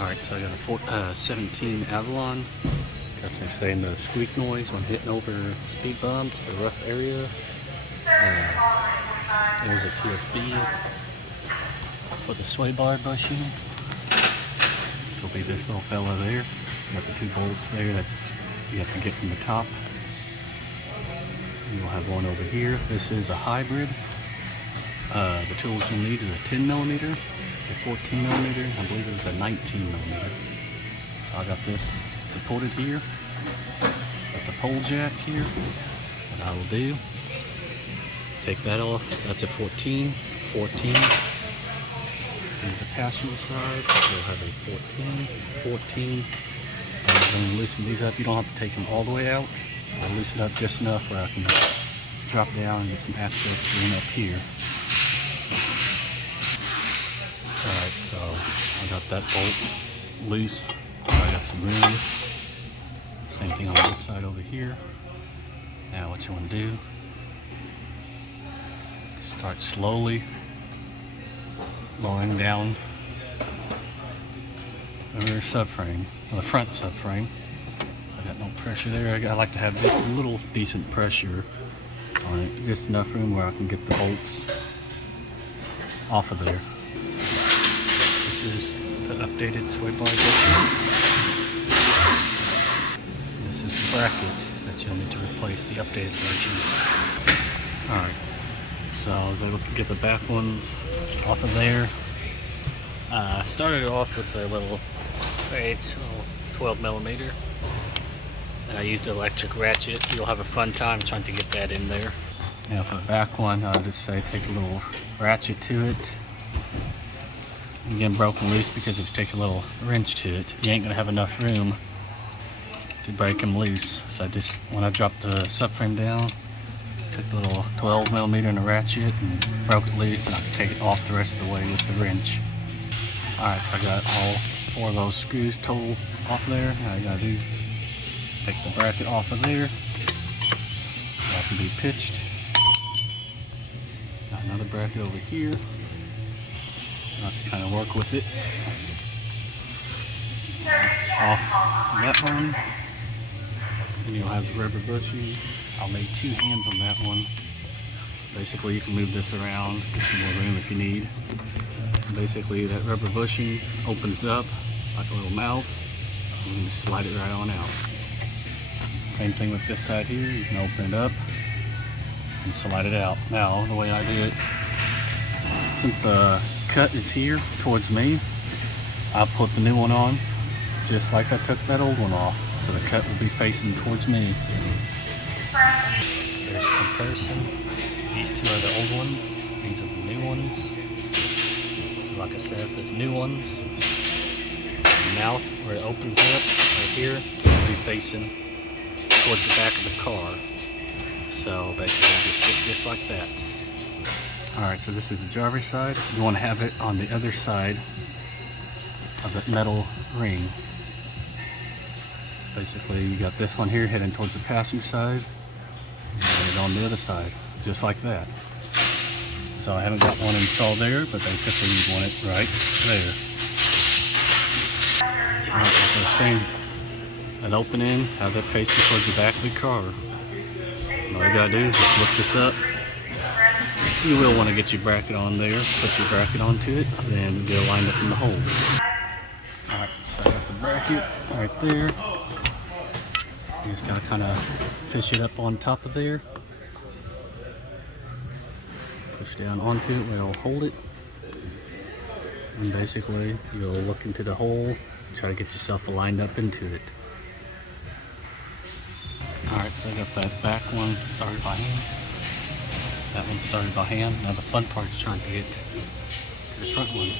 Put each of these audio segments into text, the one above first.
Alright, so I got a 17 Avalon. Got some saying the squeak noise when hitting over speed bumps or rough area. There's a TSB for the sway bar bushing. This will be this little fella there. Got the two bolts there. That's you have to get from the top. You'll have one over here. This is a hybrid. The tools you'll need is a 10 millimeter, a 14 millimeter. I believe it's a 19 millimeter. So I got this supported here. Got the pole jack here. What I will do, take that off. That's a 14. 14. Here's the passenger side. You'll have a 14. 14. I'm going to loosen these up. You don't have to take them all the way out. I'll loosen up just enough where I can drop down and get some access room up here. Alright, so I got that bolt loose. I got some room. Same thing on this side over here. Now what you want to do, start slowly lowering down the rear subframe, or the front subframe. I got no pressure there. I like to have just a little decent pressure on it, just enough room where I can get the bolts off of there. This is the updated sway bar bushing. This is the bracket that you'll need to replace, the updated version. Alright, so I was able to get the back ones off of there. Started off with a little 12 millimeter. And I used an electric ratchet. You'll have a fun time trying to get that in there. Now for the back one, I'll just say take a little ratchet to it. And get them broken loose, because if you take a little wrench to it, you ain't gonna have enough room to break them loose. So when I dropped the subframe down, took the little 12 millimeter and a ratchet and broke it loose, and I could take it off the rest of the way with the wrench. Alright, so I got all 4 of those screws told off there. Now I gotta do, take the bracket off of there. That can be pitched. Got another bracket over here. I have to kind of work with it. Off that one. And you'll have the rubber bushing. I'll make 2 hands on that one. Basically, you can move this around, get some more room if you need. Basically, that rubber bushing opens up like a little mouth. And you can just slide it right on out. Same thing with this side here. You can open it up and slide it out. Now, the way I do it, since the cut is here towards me, I'll put the new one on just like I took that old one off. So the cut will be facing towards me. There's a comparison. These 2 are the old ones. These are the new ones. So like I said, the new ones, the mouth where it opens up right here will be facing towards the back of the car. So basically just sit just like that. Alright, so this is the driver's side. You want to have it on the other side of the metal ring. Basically, you got this one here heading towards the passenger side, and on the other side, just like that. So I haven't got one installed there, but basically you want it right there. Alright, the same, an opening, have that facing towards the back of the car. All you gotta do is just lift this up. You will want to get your bracket on there, put your bracket onto it, then get it lined up in the hole. Alright, so I got the bracket right there. You just gotta kind of fish it up on top of there. Push down onto it where it'll hold it. And basically, you'll look into the hole, try to get yourself lined up into it. Alright, so I got that back one started by hand. That one started by hand. Now the fun part is trying to get to the front one.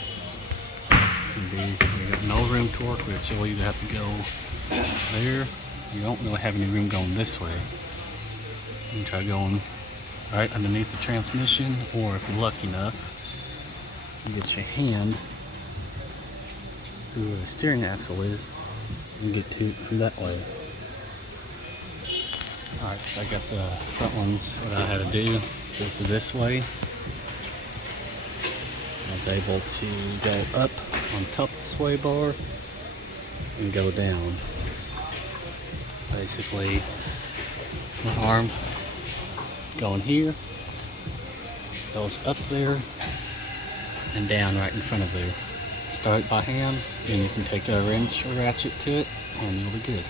You got no room to work with, so you have to go there. You don't really have any room going this way. You can try going right underneath the transmission, or if you're lucky enough, you get your hand to where the steering axle is and get to it from that way. Alright, so I got the front ones. What I had to do, go for this way. I was able to go up on top of the sway bar and go down. Basically, my arm going here, goes up there and down right in front of there. Start by hand, then you can take a wrench or ratchet to it and you'll be good.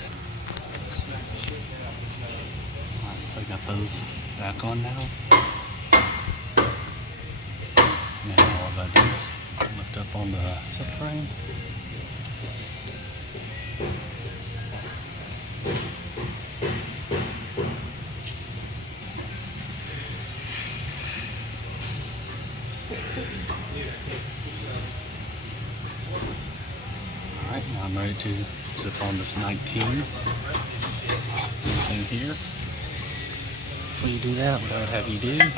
Alright, so I got those back on now. Now all I do is lift up on the subframe. Alright, now I'm ready to zip on this 19. Same thing here. Before you do that, what I would have you do, get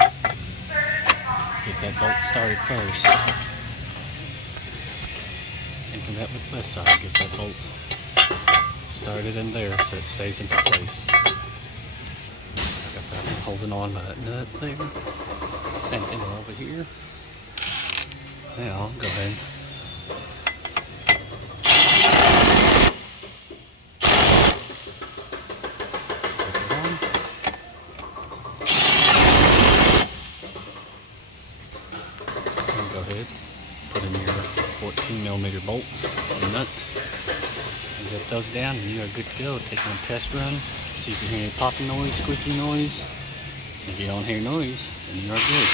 that bolt started first. Think of that with this side, get that bolt started in there so it stays into place. Got that holding on by that nut there. Same thing over here. Now, go ahead. Go ahead, put in your 14mm bolts and nuts. Zip those down and you are good to go. Take on a test run, see if you hear any popping noise, squeaky noise. If you don't hear noise, then you are good.